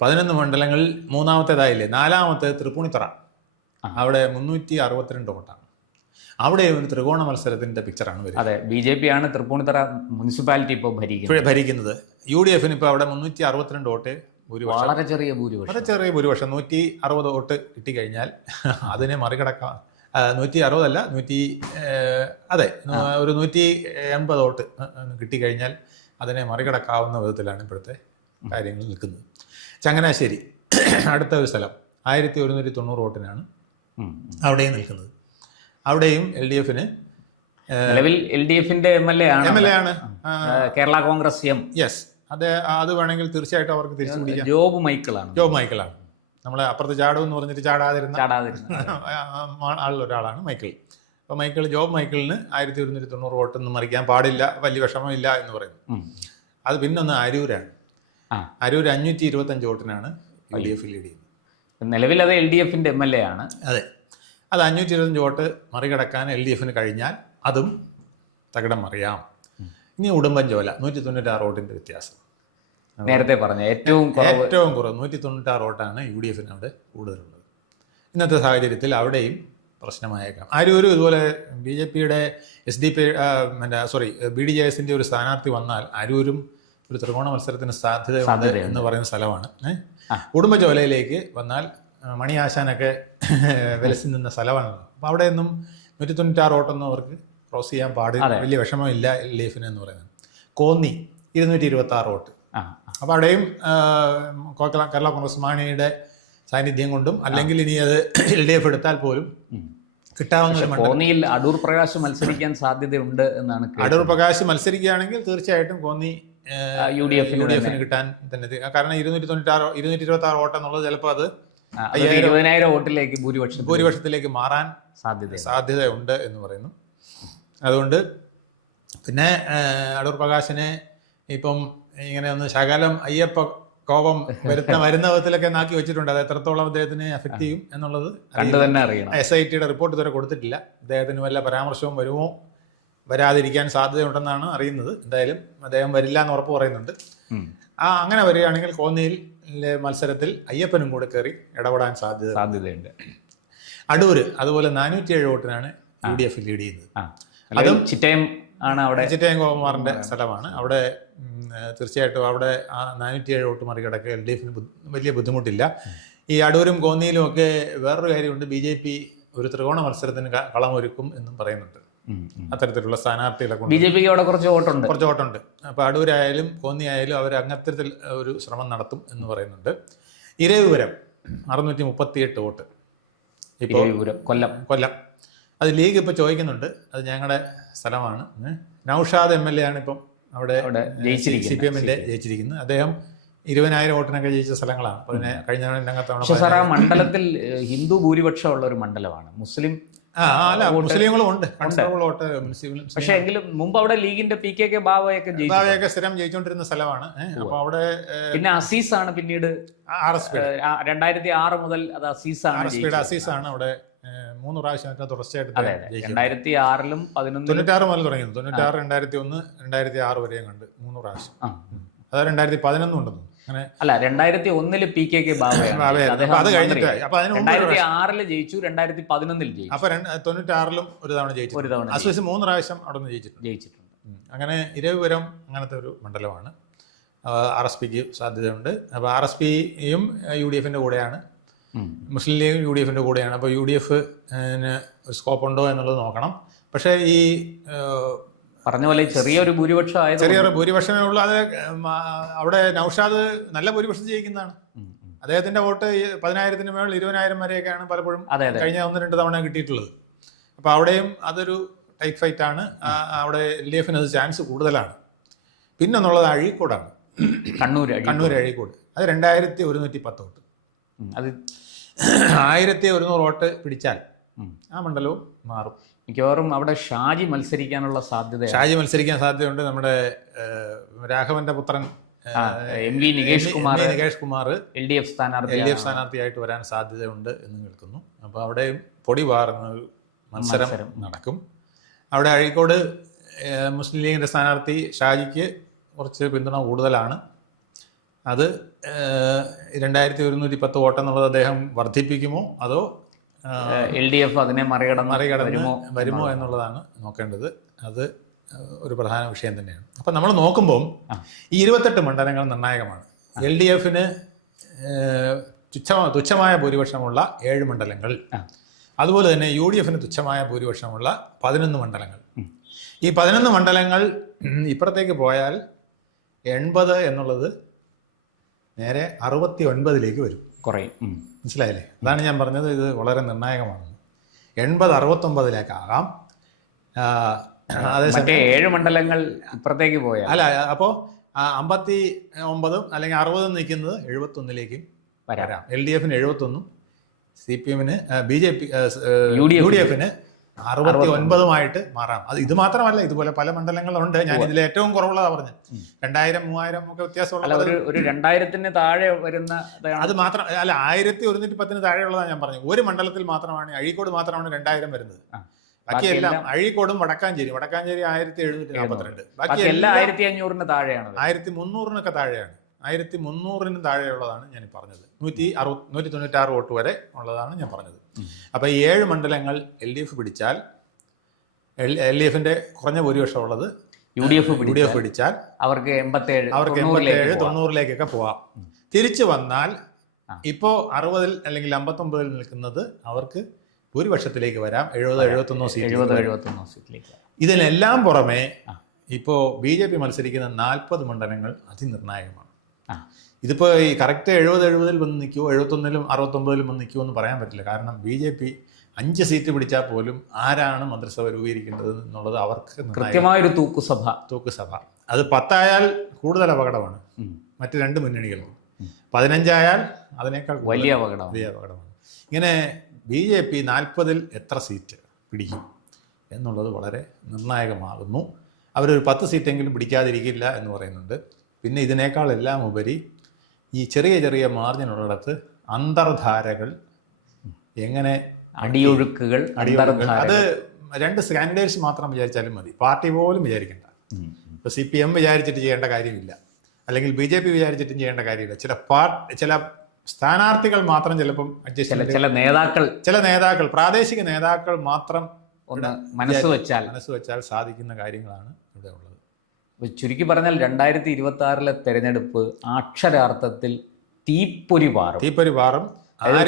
പതിനൊന്ന് മണ്ഡലങ്ങളിൽ മൂന്നാമത്തേതായില്ലേ? നാലാമത്തെ തൃപ്പൂണിത്തറ. അവിടെ മുന്നൂറ്റി അറുപത്തിരണ്ട് വോട്ടാണ്. അവിടെ ഒരു ത്രികോണ മത്സരത്തിന്റെ പിക്ചറാണ് വരുന്നത് അതെ ബി ജെ പി ആണ് തൃപ്പൂണിത്തറ മുനിസിപ്പാലിറ്റി ഇപ്പോൾ ഭരിക്കുന്നത്. ഭരിക്കുന്നത്. യു ഡി എഫിന് ഇപ്പോൾ അവിടെ മുന്നൂറ്റി അറുപത്തിരണ്ട് വോട്ട് വളരെ ചെറിയ ഭൂരിപക്ഷം. വളരെ ചെറിയ ഭൂരിപക്ഷം. നൂറ്റി അറുപത് വോട്ട് കിട്ടിക്കഴിഞ്ഞാൽ അതിനെ മറികടക്കാം ആ, നൂറ്റി അറുപതല്ല നൂറ്റി അതെ ഒരു നൂറ്റി എൺപത് വോട്ട് കിട്ടിക്കഴിഞ്ഞാൽ അതിനെ മറികടക്കാവുന്ന വിധത്തിലാണ് ഇപ്പോഴത്തെ കാര്യങ്ങൾ നിൽക്കുന്നത്. ചങ്ങനാശ്ശേരി അടുത്ത ഒരു സ്ഥലം ആയിരത്തി ഒരുന്നൂറ്റി തൊണ്ണൂറ് വോട്ടിനാണ്. അവിടെയും നിൽക്കുന്നത്. അവിടെയും എൽ ഡി എഫിന് നിലവിൽ എൽ ഡി എഫിന്റെ എം എൽ എ ആണ്. എം എൽ എ ആണ്. കേരള കോൺഗ്രസ് എം. യെസ്. അത് അത് വേണമെങ്കിൽ തീർച്ചയായിട്ടും അവർക്ക് തിരിച്ചു ജോബ് മൈക്കിളാണ്. ജോബ് മൈക്കിളാണ്. നമ്മളെ അപ്പുറത്ത് ചാടും എന്ന് പറഞ്ഞിട്ട് ചാടാതിരുന്ന ആളൊരാളാണ് ആളിലൊരാളാണ് മൈക്കിൾ. അപ്പോൾ മൈക്കിൾ ജോബ് മൈക്കിളിന് ആയിരത്തി ഒരുന്നൂറ്റി തൊണ്ണൂറ് വോട്ടൊന്നും മറിക്കാൻ പാടില്ല വലിയ വിഷമമില്ല എന്ന് പറയുന്നു. അത് പിന്നൊന്ന് അരൂരാണ്. അരൂർ അഞ്ഞൂറ്റി ഇരുപത്തഞ്ച് വോട്ടിനാണ് യു ഡി എഫ് ലീഡ് ചെയ്യുന്നത് നിലവിൽ അത് എൽ ഡി എഫിന്റെ എം എൽ എ ആണ്. അതെ. അത് അഞ്ഞൂറ്റി ഇരുപത്തഞ്ച് വോട്ട് മറികടക്കാൻ എൽ ഡി എഫിന് കഴിഞ്ഞാൽ അതും തകിടം മറിയാം. ഇനി ഉടുമ്പൻ ചോല നൂറ്റി തൊണ്ണൂറ്റാറ് വോട്ടിന്റെ വ്യത്യാസം. നേരത്തെ പറഞ്ഞ ഏറ്റവും ഏറ്റവും കുറവ് നൂറ്റി തൊണ്ണൂറ്റാറ് വോട്ടാണ് യു ഡി എഫിന് അവിടെ കൂടുതലുള്ളത്. ഇന്നത്തെ സാഹചര്യത്തിൽ അവിടെയും പ്രശ്നമായേക്കാം. അരൂരും ഇതുപോലെ ബി ജെ പിയുടെ എസ് ഡി പി മറ്റേ സോറി ബി ഡി ജെ എസിന്റെ ഒരു സ്ഥാനാർത്ഥി വന്നാൽ ആരൂരും ഒരു ത്രികോണ മത്സരത്തിന് സാധ്യതയുണ്ട് സാധ്യതയുണ്ട്. എന്ന് പറയുന്ന സ്ഥലമാണ്. കുടുംബചോലയിലേക്ക് വന്നാൽ ആ, മണി ആശാനൊക്കെ വിലസി നിന്ന സ്ഥലമാണല്ലോ അപ്പോൾ അവിടെയൊന്നും നൂറ്റി തൊണ്ണൂറ്റാറ് വോട്ടൊന്നും അവർക്ക് ക്രോസ് ചെയ്യാൻ പാടില്ല. വലിയ വിഷമമില്ല എൽ ഡി എഫിന് എന്ന് പറയുന്നത്. കോന്നി ഇരുന്നൂറ്റി ഇരുപത്തി ആറ് വോട്ട്. അപ്പോൾ അവിടെയും കേരള കോൺഗ്രസ് മാണിയുടെ സാന്നിധ്യം കൊണ്ടും അല്ലെങ്കിൽ ഇനി അത് എൽ ഡി എഫ് എടുത്താൽ പോലും കിട്ടാവുന്ന കോന്നിയിൽ അടൂർ പ്രകാശ് മത്സരിക്കാൻ സാധ്യതയുണ്ട് എന്നാണ്. അടൂർ പ്രകാശ് മത്സരിക്കുകയാണെങ്കിൽ തീർച്ചയായിട്ടും Konni U D F U D എഫിന് കിട്ടാൻ തന്നെ കാരണം ഇരുന്നൂറ്റി തൊണ്ണൂറ്റാറ് ഇരുന്നൂറ്റി ഇരുപത്തി ആറ് വോട്ട് എന്നുള്ളത് ചിലപ്പോൾ അത് ഇരുപതിനായിരം വോട്ടിലേക്ക് ഭൂരിപക്ഷം ഭൂരിപക്ഷത്തിലേക്ക് മാറാൻ സാധ്യത സാധ്യതയുണ്ട് എന്ന് പറയുന്നു. അതുകൊണ്ട് പിന്നെ അടൂർ പ്രകാശിനെ ഇപ്പം ഇങ്ങനെ ഒന്ന് ശകലം അയ്യപ്പ കോപം വരുന്ന വരുന്ന വിധത്തിലൊക്കെ നാക്കി വെച്ചിട്ടുണ്ട്. അത് എത്രത്തോളം അദ്ദേഹത്തിനെ എഫക്ട് ചെയ്യും എന്നുള്ളത് കണ്ടു തന്നെ അറിയണം. എസ് ഐ ടിയുടെ റിപ്പോർട്ട് ഇതുവരെ കൊടുത്തിട്ടില്ല. അദ്ദേഹത്തിന് വല്ല പരാമർശവും വരുമോ വരാതിരിക്കാൻ സാധ്യതയുണ്ടെന്നാണ് അറിയുന്നത്. എന്തായാലും അദ്ദേഹം വരില്ല എന്ന് ഉറപ്പ് പറയുന്നുണ്ട്. ആ അങ്ങനെ വരികയാണെങ്കിൽ കോന്നിയിൽ മത്സരത്തിൽ അയ്യപ്പനും കൂടെ കയറി ഇടപെടാൻ സാധ്യത സാധ്യതയുണ്ട്. അടൂര് അതുപോലെ നാനൂറ്റി ഏഴ് വോട്ടിനാണ് യു ഡി എഫ് ലീഡ് ചെയ്യുന്നത് അതും ചിറ്റയം ആണ് അവിടെ ചിറ്റയം ഗോപകുമാറിന്റെ സ്ഥലമാണ്. അവിടെ തീർച്ചയായിട്ടും അവിടെ ആ നാനൂറ്റി ഏഴ് വോട്ട് മറികടക്കുക എൽ ഡി എഫിന് വലിയ ബുദ്ധിമുട്ടില്ല. ഈ അടൂരും കോന്നിയിലും ഒക്കെ വേറൊരു കാര്യമുണ്ട്. ബി ജെ പി ഒരു ത്രികോണ മത്സരത്തിന് കളമൊരുക്കും എന്നും പറയുന്നുണ്ട്. അത്തരത്തിലുള്ള സ്ഥാനാർത്ഥികളെ കൊണ്ട് ബി ജെ പിക്ക് അവിടെ കുറച്ച് വോട്ടുണ്ട്. കുറച്ച് വോട്ടുണ്ട്. അപ്പോൾ അടൂരായാലും കോന്നി ആയാലും അവർ അങ്ങത്തരത്തിൽ ഒരു ശ്രമം നടത്തും എന്ന് പറയുന്നുണ്ട്. ഇരവിപുരം അറുന്നൂറ്റി മുപ്പത്തിയെട്ട് വോട്ട് ഇപ്പോൾ കൊല്ലം. കൊല്ലം. അത് ലീഗ് ഇപ്പോൾ ചോദിക്കുന്നുണ്ട്. അത് ഞങ്ങളുടെ സ്ഥലമാണ്. നൗഷാദ് എം എൽ എ ആണ് ഇപ്പം അവിടെ സി പി എമ്മിന്റെ ജയിച്ചിരിക്കുന്നത് അദ്ദേഹം ഇരുപതിനായിരം വോട്ടിനൊക്കെ ജയിച്ച സ്ഥലങ്ങളാണ്. പിന്നെ അതിനെ കഴിഞ്ഞ തവണ രണ്ടാമത്തെ സാർ ആ മണ്ഡലത്തിൽ ഹിന്ദു ഭൂരിപക്ഷം ഉള്ള ഒരു മണ്ഡലമാണ് മുസ്ലിം മുസ്ലിങ്ങളും ഉണ്ട്. വോട്ട് പക്ഷെ എങ്കിലും മുമ്പ് അവിടെ ലീഗിന്റെ പി കെ കെ ബാബയൊക്കെ ജയിച്ചു ഭാവിയൊക്കെ സ്ഥിരം ജയിച്ചുകൊണ്ടിരുന്ന സ്ഥലമാണ്. അപ്പൊ അവിടെ പിന്നെ അസീസ് ആണ് പിന്നീട് രണ്ടായിരത്തി ആറ് മുതൽ അത് അസീസ് ആണ് അസീസ് ആണ് അവിടെ മൂന്ന് പ്രാവശ്യം അതിന്റെ തുടർച്ചയായിട്ട് രണ്ടായിരത്തി ആറിലും തൊണ്ണൂറ്റി തൊണ്ണൂറ്റാറ് മുതൽ തുടങ്ങിയത് തൊണ്ണൂറ്റാറ് രണ്ടായിരത്തി ഒന്ന് രണ്ടായിരത്തി ആറ് വരെയും കണ്ട് മൂന്ന് പ്രാവശ്യം. അത് രണ്ടായിരത്തി പതിനൊന്നും ഉണ്ടെന്ന് അങ്ങനെ അല്ല രണ്ടായിരത്തി ഒന്നിൽ പി കെ കെ. അത് കഴിഞ്ഞിട്ട്. അപ്പൊ രണ്ടായിരത്തി ആറിൽ ജയിച്ചു രണ്ടായിരത്തി പതിനൊന്നിൽ ജയിച്ചു അപ്പൊ തൊണ്ണൂറ്റി തൊണ്ണൂറ്റാറിലും ഒരു തവണ ഒരു ജയിച്ചു തവണ അസോസി മൂന്ന് പ്രാവശ്യം അവിടെ നിന്ന് ജയിച്ചിട്ടുണ്ട്. ജയിച്ചിട്ടുണ്ട്. അങ്ങനെ ഇരവിപുരം അങ്ങനത്തെ ഒരു മണ്ഡലമാണ്. ആർ എസ് പിക്ക് സാധ്യതയുണ്ട്. അപ്പോൾ ആർ എസ് പിയും യു ഡി എഫിന്റെ കൂടെയാണ്. മുസ്ലിം ലീഗും യു ഡി എഫിന്റെ കൂടെയാണ്. അപ്പോൾ യു ഡി എഫ് സ്കോപ്പ് ഉണ്ടോ എന്നുള്ളത് നോക്കണം. പക്ഷേ ഈ പറഞ്ഞ പോലെ ചെറിയൊരു ഭൂരിപക്ഷം ആയത് ചെറിയൊരു ഭൂരിപക്ഷമേ ഉള്ളൂ. അത് അവിടെ നൌഷാദ് നല്ല ഭൂരിപക്ഷം ജയിക്കുന്നതാണ്. അദ്ദേഹത്തിന്റെ വോട്ട് പതിനായിരത്തിന് മേളിൽ ഇരുപതിനായിരം വരെയൊക്കെയാണ് പലപ്പോഴും കഴിഞ്ഞ ഒന്ന് രണ്ട് തവണ കിട്ടിയിട്ടുള്ളത്. അപ്പോൾ അവിടെയും അതൊരു ടൈറ്റ് ഫൈറ്റ് ആണ് അവിടെ എൽ ഡി എഫിന് അത് ചാൻസ് കൂടുതലാണ്. പിന്നൊന്നുള്ളത് അഴീക്കോടാണ്. കണ്ണൂർ കണ്ണൂർ അഴീക്കോട്. അത് രണ്ടായിരത്തി ഒരുന്നൂറ്റി പത്ത് വോട്ട്. അത് ആയിരത്തി ഒരുന്നൂറ് വോട്ട് പിടിച്ചാൽ ആ മണ്ഡലവും മാറും. മിക്കവാറും അവിടെ ഷാജി മത്സരിക്കാനുള്ള സാധ്യത ഷാജി മത്സരിക്കാൻ സാധ്യതയുണ്ട്. നമ്മുടെ രാഘവന്റെ പുത്രൻ M V Nikesh Kumar Nikesh Kumar L D F സ്ഥാനാർത്ഥി എൽ ഡി എഫ് സ്ഥാനാർത്ഥിയായിട്ട് വരാൻ സാധ്യതയുണ്ട് എന്ന് കേൾക്കുന്നു. അപ്പോൾ അവിടെ പൊടി പാറുന്ന മത്സരം മത്സരം. നടക്കും. അവിടെ അഴീക്കോട് മുസ്ലിം ലീഗിന്റെ സ്ഥാനാർത്ഥി ഷാജിക്ക് കുറച്ച് പിന്തുണ കൂടുതലാണ്. അത് രണ്ടായിരത്തി ഒരുന്നൂറ്റി പത്ത് വോട്ട് എന്നുള്ളത് അദ്ദേഹം വർദ്ധിപ്പിക്കുമോ? അതോ എൽ ഡി എഫ് അതിനെ മറികടന്ന് മറികടന്ന് വരുമോ വരുമോ എന്നുള്ളതാണ് നോക്കേണ്ടത്. അത് ഒരു പ്രധാന വിഷയം തന്നെയാണ്. അപ്പം നമ്മൾ നോക്കുമ്പോൾ ഈ ഇരുപത്തെട്ട് മണ്ഡലങ്ങൾ നിർണായകമാണ്. എൽ ഡി എഫിന് തുച്ഛ തുച്ഛമായ ഭൂരിപക്ഷമുള്ള ഏഴ് മണ്ഡലങ്ങൾ. അതുപോലെ തന്നെ യു ഡി എഫിന് തുച്ഛമായ ഭൂരിപക്ഷമുള്ള പതിനൊന്ന് മണ്ഡലങ്ങൾ. ഈ പതിനൊന്ന് മണ്ഡലങ്ങൾ ഇപ്പുറത്തേക്ക് പോയാൽ എൺപത് എന്നുള്ളത് നേരെ അറുപത്തി ഒൻപതിലേക്ക് വരും. കുറയും. മനസ്സിലായില്ലേ? അതാണ് ഞാൻ പറഞ്ഞത് ഇത് വളരെ നിർണായകമാണ്. എൺപത് അറുപത്തൊമ്പതിലേക്കാകാം അതേസമയം ഏഴ് മണ്ഡലങ്ങൾ അപ്പുറത്തേക്ക് പോയാൽ. അല്ല അപ്പോൾ അമ്പത്തി ഒമ്പതും അല്ലെങ്കിൽ അറുപതും നിൽക്കുന്നത് എഴുപത്തൊന്നിലേക്കും വരാം. എൽ ഡി എഫിന് എഴുപത്തൊന്നും സി പി എമ്മിന് B J P U D എഫിന് അറുപത്തി ഒൻപതുമായിട്ട് മാറാം. അത് ഇത് മാത്രമല്ല ഇതുപോലെ പല മണ്ഡലങ്ങളുണ്ട്. ഞാൻ ഇതിൽ ഏറ്റവും കുറവുള്ളതാ പറഞ്ഞു. രണ്ടായിരം മൂവായിരം ഒക്കെ വ്യത്യാസമുള്ള ഒരു രണ്ടായിരത്തിന് താഴെ വരുന്ന അത് മാത്രം അല്ല ആയിരത്തി ഒരുന്നൂറ്റി പത്തിന് താഴെയുള്ളതാണ് ഞാൻ പറഞ്ഞു ഒരു മണ്ഡലത്തിൽ മാത്രമാണ് അഴീക്കോട് മാത്രമാണ് രണ്ടായിരം വരുന്നത്. ബാക്കിയെല്ലാം അഴീക്കോടും വടക്കാഞ്ചേരി വടക്കാഞ്ചേരി ആയിരത്തി എഴുന്നൂറ്റി നാൽപ്പത്തിരണ്ട് ബാക്കി എല്ലാ ആയിരത്തി അഞ്ഞൂറിന് താഴെയാണ്. ആയിരത്തി മുന്നൂറിനൊക്കെ താഴെയാണ്. ആയിരത്തി മുന്നൂറിനും താഴെയുള്ളതാണ് ഞാൻ പറഞ്ഞത്. നൂറ്റി അറു നൂറ്റി തൊണ്ണൂറ്റാറ് വോട്ട് വരെ ഉള്ളതാണ് ഞാൻ പറഞ്ഞത്. അപ്പോൾ ഈ ഏഴ് മണ്ഡലങ്ങൾ എൽ ഡി എഫ് പിടിച്ചാൽ എൽ ഡി എഫിന്റെ കുറഞ്ഞ ഭൂരിപക്ഷം ഉള്ളത് U D F U D F പിടിച്ചാൽ. അവർക്ക് എൺപത്തേഴ് അവർക്ക് എൺപത്തേഴ് പോവാം. തൊണ്ണൂറിലേക്കൊക്കെ പോവാം. തിരിച്ചു വന്നാൽ ഇപ്പോൾ ഇപ്പോ അറുപതിൽ അല്ലെങ്കിൽ അമ്പത്തൊമ്പതിൽ നിൽക്കുന്നത് അവർക്ക് ഭൂരിപക്ഷത്തിലേക്ക് വരാം. എഴുപത് എഴുപത്തൊന്നോ സീറ്റ് എഴുപത് എഴുപത്തൊന്നോ സീറ്റിലേക്ക് ഇതിനെല്ലാം പുറമെ. ഇപ്പോൾ ബി ജെ പി മത്സരിക്കുന്ന നാൽപ്പത് മണ്ഡലങ്ങൾ അതിനിർണായകമാണ്. ഇതിപ്പോൾ ഈ കറക്റ്റ് എഴുപത് എഴുപതിൽ വന്ന് നിൽക്കുമോ എഴുപത്തൊന്നിലും അറുപത്തൊമ്പതിലും വന്ന് നിൽക്കുമോ എന്ന് പറയാൻ പറ്റില്ല. കാരണം ബി ജെ പി അഞ്ച് സീറ്റ് പിടിച്ചാൽ പോലും ആരാണ് മന്ത്രിസഭ രൂപീകരിക്കേണ്ടത് എന്നുള്ളത് അവർക്ക് കൃത്യമായൊരു തൂക്കുസഭ. തൂക്കുസഭ. അത് പത്തായാൽ കൂടുതൽ അപകടമാണ്. മറ്റു മറ്റ് രണ്ട് മുന്നണികളും. പതിനഞ്ചായാൽ അതിനേക്കാൾ വലിയ അപകടം വലിയ അപകടമാണ്. ഇങ്ങനെ ബി ജെ പി നാൽപ്പതിൽ എത്ര സീറ്റ് പിടിക്കും എന്നുള്ളത് വളരെ നിർണായകമാകുന്നു. അവരൊരു പത്ത് സീറ്റെങ്കിലും പിടിക്കാതിരിക്കില്ല എന്ന് പറയുന്നുണ്ട്. പിന്നെ ഇതിനേക്കാൾ എല്ലാം ഉപരി ഈ ചെറിയ ചെറിയ മാർജിനുള്ളിടത്ത് അന്തർധാരകൾ എങ്ങനെ അടിയൊഴുക്കുകൾ അടിയൊഴുക്കുകൾ. അത് രണ്ട് കാൻഡിഡേറ്റ്സ് മാത്രം വിചാരിച്ചാലും മതി. പാർട്ടി പോലും വിചാരിക്കണ്ട. ഇപ്പൊ ഇപ്പോൾ സി പി എം വിചാരിച്ചിട്ട് ചെയ്യേണ്ട കാര്യമില്ല. അല്ലെങ്കിൽ ബി ജെ പി വിചാരിച്ചിട്ടും ചെയ്യേണ്ട കാര്യമില്ല. ചില പാർട്ടി ചില സ്ഥാനാർത്ഥികൾ മാത്രം ചിലപ്പം അഡ്ജസ്റ്റ് ചില നേതാക്കൾ ചില നേതാക്കൾ പ്രാദേശിക നേതാക്കൾ മാത്രം മനസ്സ് വെച്ചാൽ മനസ്സ് വെച്ചാൽ സാധിക്കുന്ന കാര്യങ്ങളാണ് ചുരുക്കി പറഞ്ഞാൽ രണ്ടായിരത്തി ഇരുപത്തി ആറിലെ തെരഞ്ഞെടുപ്പ് അക്ഷരാർത്ഥത്തിൽ തീപ്പൊരി പാറും. തീപ്പൊരി പാറും.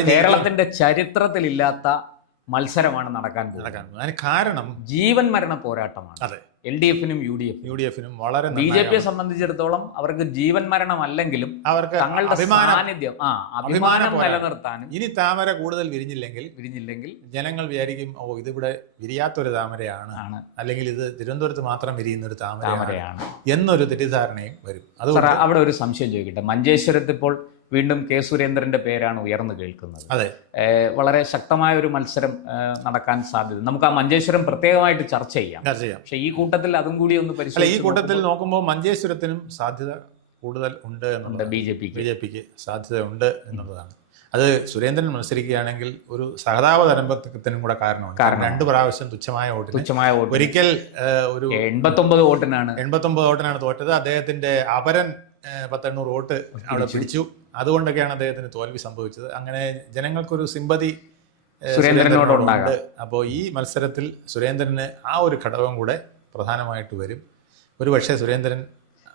കേരളത്തിന്റെ ചരിത്രത്തിലില്ലാത്ത മത്സരമാണ് നടക്കാൻ പോകുന്നത്. കാരണം ജീവൻ മരണ പോരാട്ടമാണ്. അതെ. എൽ ഡി എഫിനും U D F U D എഫിനും വളരെ ബി ജെ പിയെ സംബന്ധിച്ചിടത്തോളം അവർക്ക് ജീവൻ മരണം അല്ലെങ്കിലും അവർക്ക് തങ്ങളുടെ സാന്നിധ്യം ആ അഭിമാനം. നിലനിർത്താനും ഇനി താമര കൂടുതൽ വിരിഞ്ഞില്ലെങ്കിൽ വിരിഞ്ഞില്ലെങ്കിൽ ജനങ്ങൾ വിചാരിക്കും ഓ ഇതിവിടെ വിരിയാത്തൊരു താമരയാണ്. അല്ലെങ്കിൽ ഇത് തിരുവനന്തപുരത്ത് മാത്രം വിരിയുന്ന ഒരു താമരയാണ്. എന്നൊരു തെറ്റിദ്ധാരണയും വരും. അത് അവിടെ ഒരു സംശയം ചോദിക്കട്ടെ. മഞ്ചേശ്വരത്ത് ഇപ്പോൾ വീണ്ടും കെ സുരേന്ദ്രന്റെ പേരാണ് ഉയർന്നു കേൾക്കുന്നത്. അതെ. വളരെ ശക്തമായ ഒരു മത്സരം നടക്കാൻ സാധ്യത. നമുക്ക് ആ മഞ്ചേശ്വരം പ്രത്യേകമായിട്ട് ചർച്ച ചെയ്യാം. പക്ഷെ ഈ കൂട്ടത്തിൽ അതും കൂടി ഒന്ന് അല്ല ഈ കൂട്ടത്തിൽ നോക്കുമ്പോൾ മഞ്ചേശ്വരത്തിനും സാധ്യത കൂടുതൽ ഉണ്ട് എന്നുള്ളത് ബി ജെ പിക്ക്. ബി ജെ പിക്ക് സാധ്യത ഉണ്ട് എന്നുള്ളതാണ്. അത് സുരേന്ദ്രൻ മത്സരിക്കുകയാണെങ്കിൽ ഒരു സഹതാപ തരംബത്തിനും കൂടെ കാരണമാണ് കാരണം രണ്ട് പ്രാവശ്യം തുച്ഛമായ വോട്ട് തുച്ഛമായ വോട്ട് ഒരിക്കൽ ഒരു എൺപത്തൊമ്പത് വോട്ടിനാണ്. എൺപത്തൊമ്പത് വോട്ടിനാണ് തോറ്റത്. അദ്ദേഹത്തിന്റെ അപരൻ പത്തെണ്ണൂറ് വോട്ട് അവിടെ പിടിച്ചു. അതുകൊണ്ടൊക്കെയാണ് അദ്ദേഹത്തിന് തോൽവി സംഭവിച്ചത്. അങ്ങനെ ജനങ്ങൾക്കൊരു സിമ്പതി സുരേന്ദ്രനോട് സുരേന്ദ്രനോടുണ്ട്. അപ്പോൾ ഈ മത്സരത്തിൽ സുരേന്ദ്രന് ആ ഒരു ഘടകം കൂടെ പ്രധാനമായിട്ട് വരും. ഒരു പക്ഷേ സുരേന്ദ്രൻ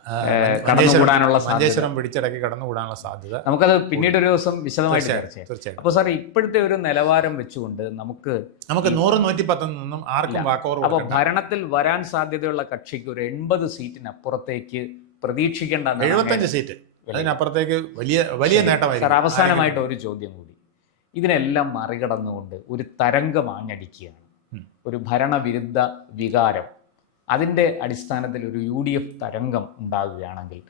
മഞ്ചേശ്വരം കടന്നുകൂടാനുള്ള സാധ്യത. മഞ്ചേശ്വരം പിടിച്ചടക്കി കടന്നുകൂടാനുള്ള സാധ്യത നമുക്കത് പിന്നീട് ഒരു ദിവസം വിശദമായിട്ട് തീർച്ചയായും ചെയ്യാം. അപ്പോൾ സാർ ഇപ്പോഴത്തെ ഒരു നിലവാരം വെച്ചുകൊണ്ട് നമുക്ക് നമുക്ക് നൂറ് നൂറ്റി പത്തിൽ നിന്നും ആർക്കും വാക്കോർ അപ്പോൾ ഭരണത്തിൽ വരാൻ സാധ്യതയുള്ള കക്ഷിക്ക് ഒരു എൺപത് സീറ്റിനപ്പുറത്തേക്ക് പ്രതീക്ഷിക്കേണ്ട എഴുപത്തഞ്ച് സീറ്റ്. അതിനപ്പുറത്തേക്ക് വലിയ വലിയ സാർ നേട്ടമായിരിക്കും. അവസാനമായിട്ട് ഒരു ചോദ്യം കൂടി. ഇതിനെല്ലാം മറികടന്നുകൊണ്ട് ഒരു തരംഗം ആഞ്ഞടിക്കുകയാണ് ഒരു ഭരണവിരുദ്ധ വികാരം. അതിന്റെ അടിസ്ഥാനത്തിൽ ഒരു യു ഡി എഫ് തരംഗം ഉണ്ടാകുകയാണെങ്കിൽ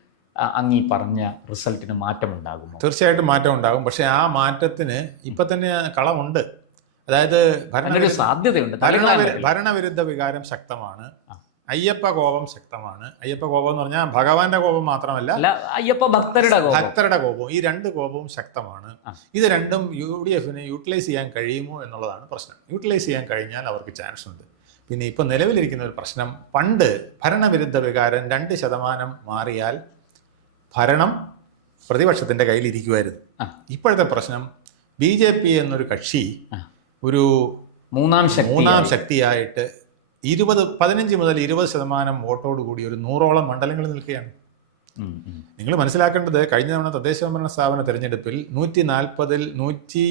അങ്ങീ പറഞ്ഞ റിസൾട്ടിന് ഉണ്ടാകും തീർച്ചയായിട്ടും മാറ്റം ഉണ്ടാകും പക്ഷേ ആ മാറ്റത്തിന് ഇപ്പൊ തന്നെ കളമുണ്ട്. അതായത് ഭരണ സാധ്യതയുണ്ട്. ഭരണവിരുദ്ധ വികാരം ശക്തമാണ്. അയ്യപ്പ കോപം ശക്തമാണ്. അയ്യപ്പ കോപം എന്ന് പറഞ്ഞാൽ ഭഗവാന്റെ കോപം മാത്രമല്ല അയ്യപ്പ ഭക്തരുടെ ഭക്തരുടെ കോപവും ഈ രണ്ട് കോപവും ശക്തമാണ്. ഇത് രണ്ടും യു ഡി എഫിന് യൂട്ടിലൈസ് ചെയ്യാൻ കഴിയുമോ എന്നുള്ളതാണ് പ്രശ്നം. യൂട്ടിലൈസ് ചെയ്യാൻ കഴിഞ്ഞാൽ അവർക്ക് ചാൻസ് ഉണ്ട്. പിന്നെ ഇപ്പൊ നിലവിലിരിക്കുന്ന ഒരു പ്രശ്നം പണ്ട് ഭരണവിരുദ്ധ വികാരം രണ്ട് ശതമാനം മാറിയാൽ ഭരണം പ്രതിപക്ഷത്തിന്റെ കയ്യിലിരിക്കുമായിരുന്നു. ഇപ്പോഴത്തെ പ്രശ്നം ബി ജെ പി എന്നൊരു കക്ഷി ഒരു മൂന്നാം ശക്തി മൂന്നാം ശക്തിയായിട്ട് ഇരുപത് പതിനഞ്ച് മുതൽ ഇരുപത് ശതമാനം വോട്ടോട് കൂടി ഒരു നൂറോളം മണ്ഡലങ്ങൾ നിൽക്കുകയാണ്. നിങ്ങൾ മനസ്സിലാക്കേണ്ടത് കഴിഞ്ഞ തവണ തദ്ദേശ ഭരണ സ്ഥാപന തെരഞ്ഞെടുപ്പിൽ നൂറ്റി നാൽപ്പതിൽ നൂറ്റി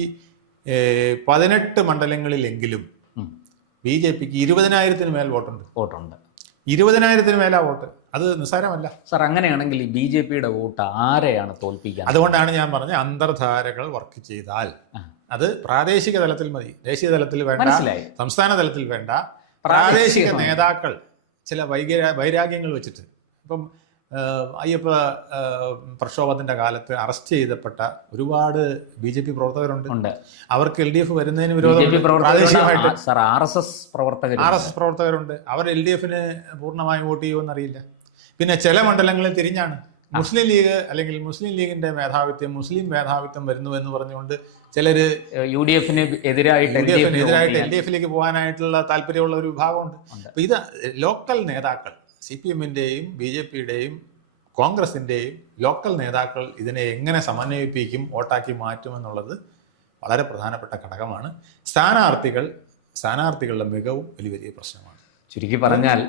പതിനെട്ട് മണ്ഡലങ്ങളിലെങ്കിലും. ബി ജെ പിക്ക് ഇരുപതിനായിരത്തിന് മേൽ വോട്ടുണ്ട്. വോട്ടുണ്ട്. ഇരുപതിനായിരത്തിന് മേലാ വോട്ട്. അത് നിസ്സാരമല്ല. സാർ അങ്ങനെയാണെങ്കിൽ ബി ജെ പിയുടെ വോട്ട് ആരെയാണ് തോൽപ്പിക്കുക അതുകൊണ്ടാണ് ഞാൻ പറഞ്ഞ അന്തർധാരകൾ വർക്ക് ചെയ്താൽ അത് പ്രാദേശിക തലത്തിൽ മതി. ദേശീയ തലത്തിൽ വേണ്ട സംസ്ഥാന തലത്തിൽ വേണ്ട പ്രാദേശിക നേതാക്കൾ ചില വൈകര വൈരാഗ്യങ്ങൾ വെച്ചിട്ട്. ഇപ്പം അയ്യപ്പ പ്രക്ഷോഭത്തിന്റെ കാലത്ത് അറസ്റ്റ് ചെയ്തപ്പെട്ട ഒരുപാട് ബി ജെ പി പ്രവർത്തകരുണ്ട്. ഉണ്ട്. അവർക്ക് എൽ ഡി എഫ് വരുന്നതിന് വിരോധമായിട്ട് വിരോധം പ്രാദേശികമായിട്ട്. പ്രവർത്തകർ സാർ ആർ എസ് എസ് പ്രവർത്തകർ ആർ എസ് എസ് പ്രവർത്തകരുണ്ട്. അവർ എൽ ഡി എഫിന് പൂർണമായും വോട്ട് ചെയ്യുമെന്ന് അറിയില്ല പിന്നെ ചില മണ്ഡലങ്ങളിൽ തിരിഞ്ഞാണ്. മുസ്ലിം ലീഗ് അല്ലെങ്കിൽ മുസ്ലിം ലീഗിന്റെ മേധാവിത്വം മുസ്ലിം മേധാവിത്വം വരുന്നു എന്ന് പറഞ്ഞുകൊണ്ട് ചിലര് യു ഡി എഫിന് എതിരായിട്ട് യു ഡി എഫിന് എതിരായിട്ട് എൽ ഡി എഫിലേക്ക് പോകാനായിട്ടുള്ള താല്പര്യമുള്ള ഒരു വിഭാഗമുണ്ട്. അപ്പൊ ഇത് ലോക്കൽ നേതാക്കൾ സി പി എമ്മിന്റെയും ബി ജെ പിയുടെയും കോൺഗ്രസിന്റെയും ലോക്കൽ നേതാക്കൾ ഇതിനെ എങ്ങനെ സമന്വയിപ്പിക്കും വോട്ടാക്കി മാറ്റുമെന്നുള്ളത് വളരെ പ്രധാനപ്പെട്ട ഘടകമാണ്. സ്ഥാനാർത്ഥികൾ സ്ഥാനാർത്ഥികളുടെ മികവും വലിയ വലിയ പ്രശ്നമാണ്. ചുരുക്കി പറഞ്ഞാൽ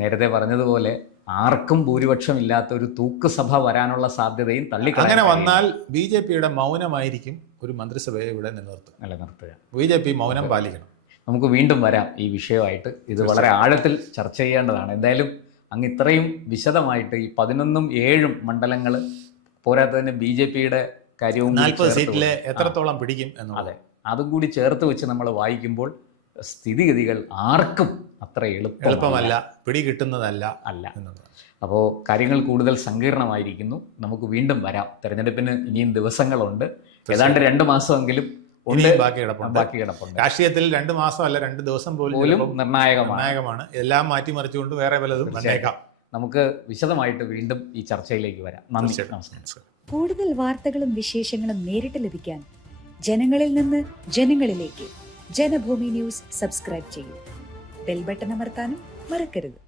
നേരത്തെ പറഞ്ഞതുപോലെ ആർക്കും ഭൂരിപക്ഷം ഇല്ലാത്ത ഒരു തൂക്ക് സഭ വരാനുള്ള സാധ്യതയും തള്ളി അങ്ങനെ വന്നാൽ ബി ജെ പിയുടെ മൗനമായിരിക്കും ഒരു മന്ത്രിസഭയെ ഇവിടെ നിലനിർത്തും നിലനിർത്തുക. ബി ജെ പി മൗനം പാലിക്കണം. നമുക്ക് വീണ്ടും വരാം ഈ വിഷയമായിട്ട്. ഇത് വളരെ ആഴത്തിൽ ചർച്ച ചെയ്യേണ്ടതാണ്. എന്തായാലും അങ്ങ് ഇത്രയും വിശദമായിട്ട് ഈ പതിനൊന്നും ഏഴും മണ്ഡലങ്ങൾ പോരാത്തതിന് ബി ജെ പിയുടെ കാര്യവും നാൽപ്പത് സീറ്റിലെ എത്രത്തോളം പിടിക്കും അതെ. അതും കൂടി ചേർത്ത് വെച്ച് നമ്മൾ വായിക്കുമ്പോൾ സ്ഥിതിഗതികൾ ആർക്കും അത്ര എളുപ്പം എളുപ്പമല്ല പിടി കിട്ടുന്നതല്ല അല്ല അപ്പോൾ കാര്യങ്ങൾ കൂടുതൽ സങ്കീർണമായിരിക്കുന്നു. നമുക്ക് വീണ്ടും വരാം. തെരഞ്ഞെടുപ്പിന് ഇനിയും ദിവസങ്ങളുണ്ട്. ഏതാണ്ട് രണ്ട് മാസമെങ്കിലും ഉണ്ട്. ബാക്കി കിടപ്പുണ്ട്. ബാക്കി കിടപ്പുണ്ട്. രാഷ്ട്രീയത്തിൽ രണ്ട് മാസം അല്ല രണ്ട് ദിവസം പോലും നിർണായകമാണ്. നിർണായകമാണ്. എല്ലാം മാറ്റിമറിച്ചുകൊണ്ട് വേറെ പലതും വന്നേക്കാം. നമുക്ക് വിശദമായിട്ട് വീണ്ടും ഈ ചർച്ചയിലേക്ക് വരാം. നന്ദി. നമസ്കാരം. കൂടുതൽ വാർത്തകളും വിശേഷങ്ങളും നേരിട്ട് ലഭിക്കാൻ ജനങ്ങളിൽ നിന്ന് ജനങ്ങളിലേക്ക് ജനഭൂമി ന്യൂസ് സബ്സ്ക്രൈബ് ചെയ്യൂ. ബെൽ ബട്ടൺ അമർത്താനും മറക്കരുത്.